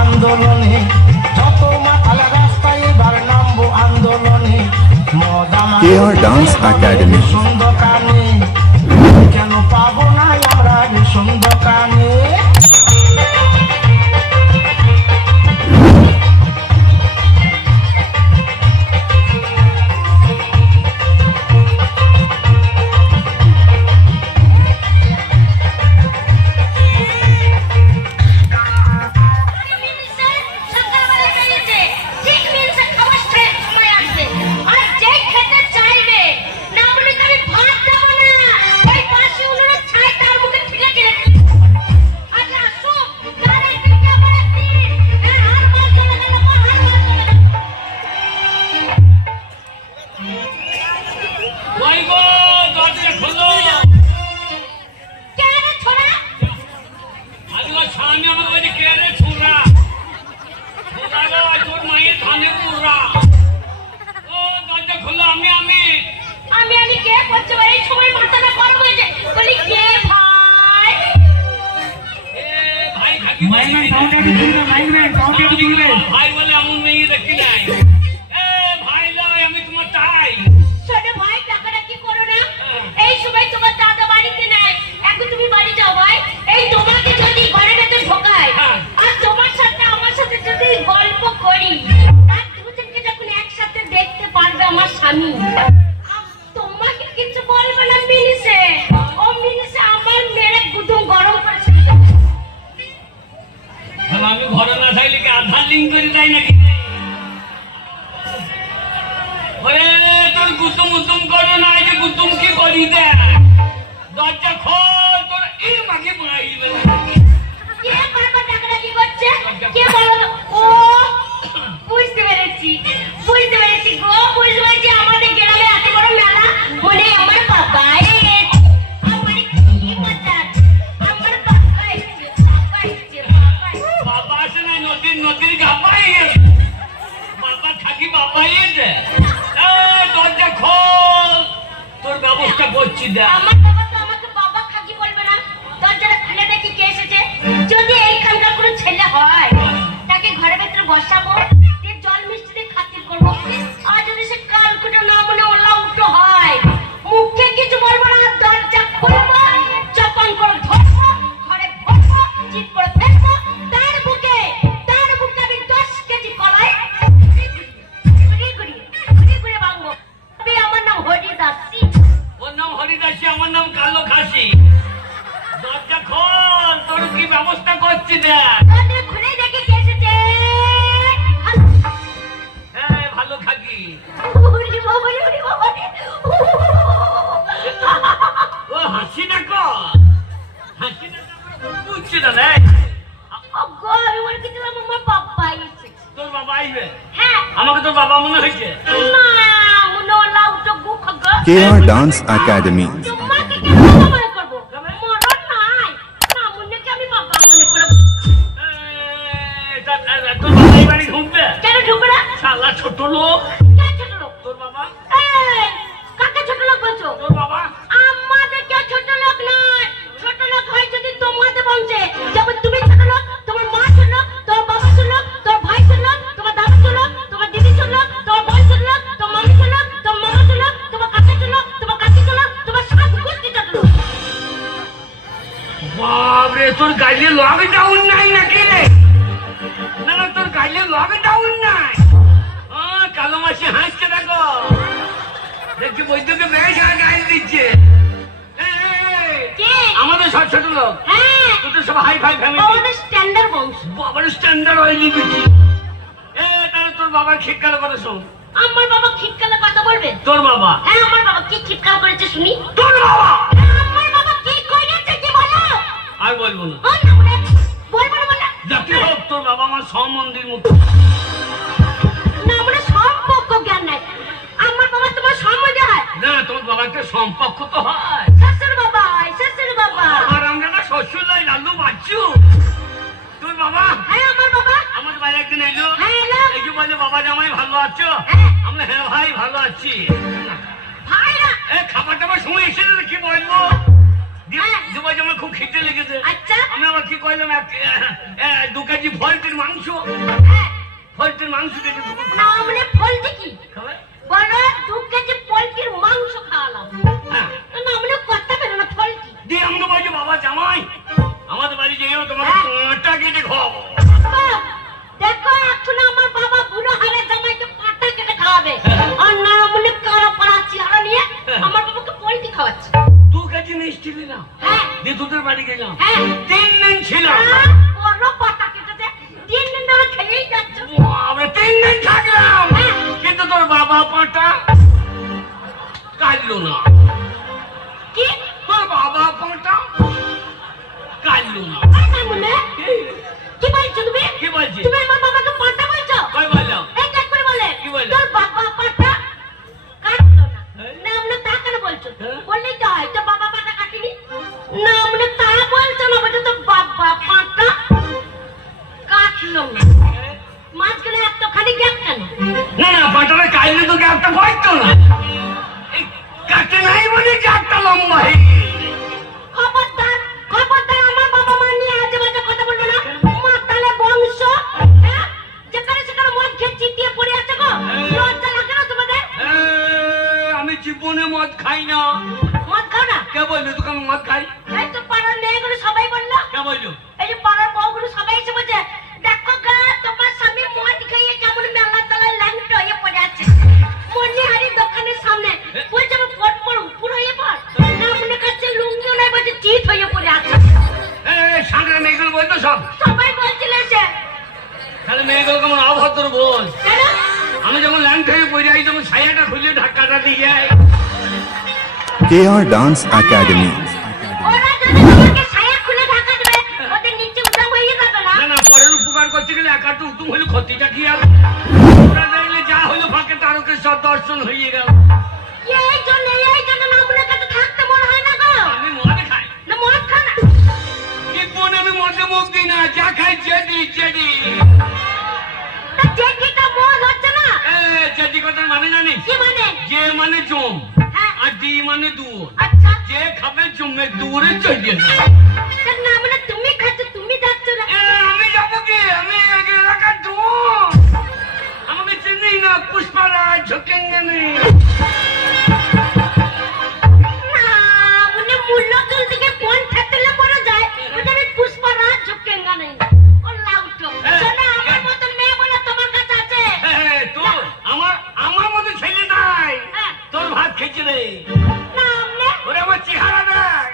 আন্দোলনে যত মাতাল রাস্তায় এবার নামবো আন্দোলনে KR Dance Academy দোকানে কেন পাবো না আমরা রেশন দোকানে ভাই বলে এমন মেয়ে দেখি নাই ভাই নয় আমি তোমার তাই ছোট ভাই টাকাটা কি করো না এই সময় তোমার দাদা বাড়িতে নাই এখন তুমি বাড়ি যাও ভাই এই তোমাকে যদি ঘরের ভেতর ঢোকায় আর তোমার সাথে আমার সাথে যদি গল্প করি আর দুজনকে যখন একসাথে দেখতে পারবে আমার স্বামী তোমাকে কিছু বলবে না মিনিসে ও মিনিসে আমার মেরে গুদুম গরম করেছে আমি ঘরে না থাকলে কি আধার লিঙ্ক করে যাই নাকি তোর গুতুম উতুম করো না যে গুতুম কি করি দে দরজা খোল তোর এই মাকে বুড়াই দিবে কে বারবার ডাকাডাকি করছে কে বলো ও বুঝতে পেরেছি গো বুঝতে পেরেছি আমাদের গ্রামে এত বড় মেলা মনে আমার বাবা আমার কি মজা আমার বাবা এসেছে বাবা আসে না নদীর গাপাই বাবা থাকি বাবাই দরজা খোল তোর ব্যবস্থা করছি দে আমার বাবা তো আমাকে বাবা খাকি বলবে না দরজাটা খুলে দেখি কে এসেছে যদি এইখানকার কোনো ছেলে হয় তাকে ঘরের ভেতরে বসাবো দিয়ে জল মিষ্টি দিয়ে খাতির করবো আর যদি সে কাল কুটো না মনে ওলা উল্টো হয় মুখে কিছু বলবো না দরজা খুলবো চাপান করে ধরবো ঘরে ভরবো চিৎ করে ফেলবো তার বুকে আমি 10 কেজি কলাই ঘুরে ভাঙবো আমার নাম হরিদাসী ওর নাম হরিদাসী আমার নাম কালো খাসি দরজা খোল তোর কি ব্যবস্থা করছি দেখ দরজা খুলে দেখি কে এসেছে ভালো খাকি ওরে বাবা রে ও হাসি না বুঝছি না রে গো আমি মনে করছিলাম আমার বাবা এসেছে তোর বাবা আইবে হ্যাঁ আমাকে তোর বাবা মনে হয়েছে না মনে হলো উঠো গুখ গো KR Dance Academy তোমাকে কি বাবা মনে করবো মরণ নাই না মনে কি আমি বাবা মনে করব তোর বাবা এই বাড়ি ঢুকবে কেন ঢুকবে না শালা ছোট লোক কে ছোট লোক তোর বাবা এই কাকে ছোট লোক বলছো তোর বাবা আমাদের কেউ ছোট লোক নয় ছোট লোক হয় যদি তোমাদের বংশে যেমন তুমি ছোট লোক তোমার মা ছোট লোক তোমার বাবা ছোট লোক তোমার ভাই ছোট লোক তোমার দাদা ছোট লোক তোমার দিদি ছোট লোক তোমার বোন ছোট লোক তোমার মামি ছোট লোক তোমার মামা ছোট লোক তোমার কাকা ছোট লোক তোমার কাকি ছোট লোক তোমার সব গোষ্ঠী ছোট লোক বাবরে তোর গাইলে লগে ডাউন নাই নাকি রে না তোর গাইলে লগে ডাউন নাই কালো মাসি হাসছে দেখো দেখছি বৈদ্যুকে বেশ গাইল দিচ্ছে কে আমাদের সব ছোট লোক হ্যাঁ তোদের সব হাই ফাই ফ্যামিলি আমাদের স্ট্যান্ডার্ড বংশ বাবার স্ট্যান্ডার্ড অয়েলি দিচ্ছি তাহলে তোর বাবার খিটকালে কথা শোন আমার বাবা খিটকালে কথা বলবে তোর বাবা হ্যাঁ আমার বাবা কি খিটকাল করেছে শুনি তোর বাবা আমার বাবা কি করেছে কি বলো আর বলবো না বলবো না বলে যাতে হোক তোর বাবা আমার সম্বন্ধীর মতো না মানে সম্পর্ক জ্ঞান নাই আমার বাবা তোমার সম্বন্ধে হয় না তোর বাবাকে সম্পর্ক তো হয় শ্বশুর বাবা আর আমরা না শ্বশুর লাই লালু বাচ্চু তোর বাবা হ্যাঁ আমার বাবা আমার বাড়ি একদিন এলো হ্যাঁ এলো এই যে বলে বাবা জামাই ভালো আছো আমরা হ্যাঁ ভাই ভালো আছি ভাইরা খাবার টাবার সময় এসে কি বলবো দুবার আমার খুব খিদে লেগেছে। আচ্ছা। আমি আবার কি কইলাম 2 কেজি ফল্টির মাংস, হ্যাঁ। ফল্টির মাংস কেটে দুপুর না মানে ফলটি কি? খাবে। বলো 2 কেজি পোলট্রির মাংস খাওয়ালাম। হ্যাঁ। না মানে কথা বেরো না ফলটি। দিয়ে আমাকে বলছে বাবা জামাই আমাদের বাড়ি যেও তোমাকে কাঁটা কেটে খাওয়াবো। দেখো এখন আমার বাবা বুড়ো হারে জামাইকে কাঁটা কেটে খাওয়াবে। আর না মানে কারা পাড়া চেহারা নিয়ে আমার বাবাকে পোলট্রি খাওয়াচ্ছে। 2 কেজি মিষ্টি নিলাম। হ্যাঁ। দিয়ে তোদের বাড়ি গেলাম। হ্যাঁ। 3 দিন ছিলাম। বড় পাতা কেটেছে। 3 দিন ধরে খেয়েই যাচ্ছ। আমরা 3 দিন থাকলাম। হ্যাঁ। কিন্তু তোর বাবা পাটা কাটলো না। কি? তোর বাবা পাটা কাটলো না। তাই বলে? কি বলছো তুমি? কি বলছি? তুমি আমার বাবাকে পাটা বলছো? কই বললাম? এই দেখ করে বলে। কি বললো? তোর বাবা পাটা কাটলো না। হ্যাঁ? না মানে তা কেন বলছো? হ্যাঁ? বললেই তো হয়, তোর বাবা পাটা কাটেনি। না মানে তা বলছো না, বলছো তোর বাবা পাটা কাটলো না। মাঝখানে এতখানি গ্যাপ কেন? না না পাটারে কাটলে তো একটা বইতো না। এই কাটে নাই বলে যে একটা লম্বা হয়ে খবরদার, খবরদার আমার বাবা মা নিয়ে আজে বাজে কথা বলবে না। মাতালে বংশ, হ্যাঁ? যেখানে সেখানে মদ খেয়ে চিটিয়ে পড়ে আছে গো। লজ্জা লাগে না তোমাদের? আমি জীবনে মদ খাই না। মদ খাও না? কে বললো তোকে আমি মদ খাই? এই তো পাড়ার মেয়েগুলো সবাই বললো। কে বললো? এই যে পাড়ার বউগুলো সবাই এসে বলছে, দেখো গা তোমার স্বামী মদ খাইয়ে কেমন মেলা তলায় ল্যাংটো হয়ে পড়ে আছে মনিহারি দোকানের সামনে। বলছে আমি পট পড়ো পুরো হয়ে পড়। না মনে কাছে লুঙ্গিও নাই, বলছে চিত হয়ে পড়ে আছে। সামনে মেয়েগুলো বলতো সব। সবাই বলছিল সে। তাহলে মেয়েগুলো কেমন অভদ্র বল। কেন? আমি যখন ল্যাংট হয়ে পড়ে যাই তখন ছায়াটা খুলে ধাক্কাটা দিয়ে যায়। KR Dance Academy. ওরা যদি তোমাকে ছায়া খুলে ঢাকা দেবে, ওদের নিচে উঠাম হয়ে যাবে না? না না পরের উপকার করতে গেলে একাটু উত্তম হইলে ক্ষতিটা কি আর? ওরা দেখলে যা হইলো ফাঁকে তারকেশ্বর দর্শন হয়ে গেল। এই জন্য না মনে কাছে থাকতে মনে হয় না গো। আমি মদ খাই না মদ খা না। জীবনে আমি মদে মুখ দিই না, যা খাই চেডি চেডি। তা জেঠিটা মদ হচ্ছে না? চেডি কথার মানে জানিস? কি মানে? যে মানে জম হ্যাঁ। আর ডি মানে দুয়ো। আচ্ছা। যে খাবে জমে দূরে চলে না। তা না মানে তুমি খাচ্ছ, তুমি যাচ্ছ না। আমি যাবো কি? আমি এলাকার জম। আমাকে চিনি না পুষ্পারা ঝোঁকেঙ্গে নেই। না মানে মূল্য তুল থেকে কোন ফেটলে পড়ে যায়, ওটা আমি পুষ্পরাজ ঝুঁকেঙ্গা নেই। ও লাউটো। শোনো আমার মতো মেয়ে বলে তোমার কাছে আছে। তোর আমার মতো ছেলে নাই। হ্যাঁ। তোর ভাত খেয়েছে রে। না মানে ওরে আমার চেহারা দেখ।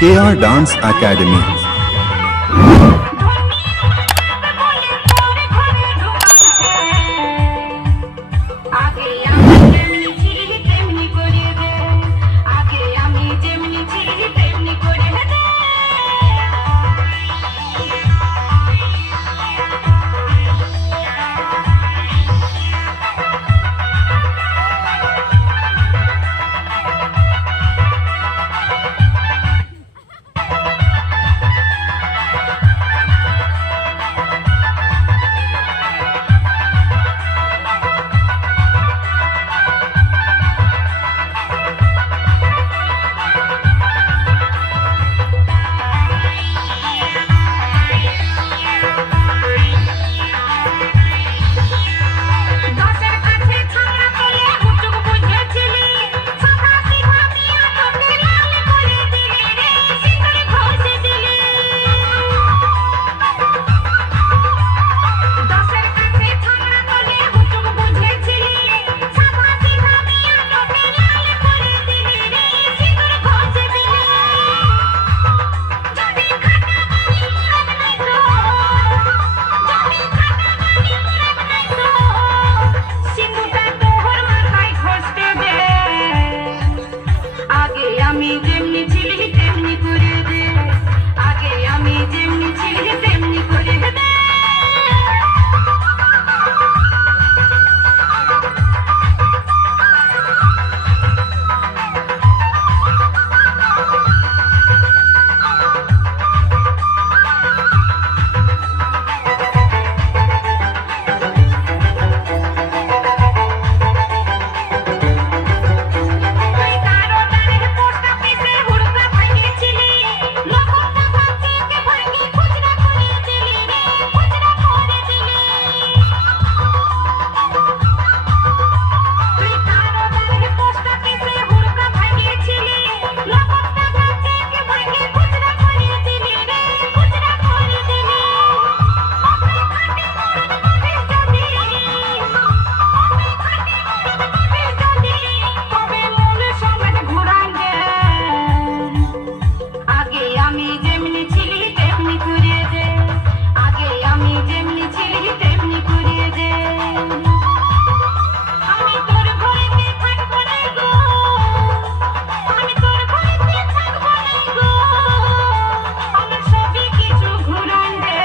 KR Dance Academy. আগে আমি যেমনি ছিলি তেমনি করে দে, আগে আমি যেমনি ছিলি তেমনি করে দে। দশের কাছে ছাড়া তোলে হুটুক বুঝেছিলি, সাদা সিধা মিয়া তোকে লাল করে দিলি রে, সিঁদুর ঘষে দিলি। দশের কাছে ছাড়া তোলে হুটুক বুঝেছিলি, সাদা সিধা মিয়া তোকে লাল করে দিলি রে, সিঁদুর ঘষে দিলি। যদি খাটা বালি মুরাদ নাই তো, যদি খাটা বালি মুরাদ নাই তো, সিঁদুরটা তোর মাথায় ঘষতে দে। আগে আমি যেমনি ছিলি তেমনি করে দে, আগে আমি যেমনি ছিলি তেমনি করে দে। তুই কারো দাঁড়ের পোস্ট অফিসে হুড়কা ভাঙিয়েছিলি, লবণটা ভাঙিয়ে ভাঙি খুচরা করে দিলি রে, খুচরা করে দিলি। তুই কারো দাঁড়ের পোস্ট অফিসে হুড়কা ভাঙিয়েছিলি, লবণটা ভাঙিয়ে ভাঙি খুচরা করে দিলি রে, খুচরা করে দিলি। ওই খাটি মরদ পাবিস যদি, ওই খাটি মরদ পাবিস যদি, তবে মূল সমেত ঘুরান দে। আগে আমি যেমনি ছিলি তেমনি করে দে, আগে আমি যেমনি ছিলি তেমনি করে দে। আমি তোর ঘরেতে থাকবো না গো, আমি তোর ঘরেতে থাকবো না গো, আমার সবই কিছু ঘুরান দে।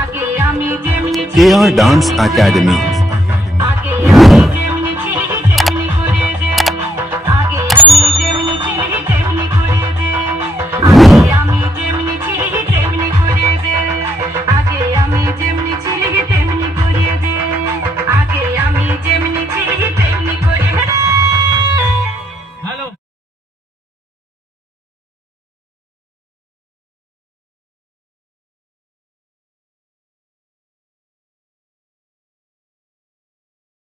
আগে আমি যেমনি ছিলি KR Dance Academy.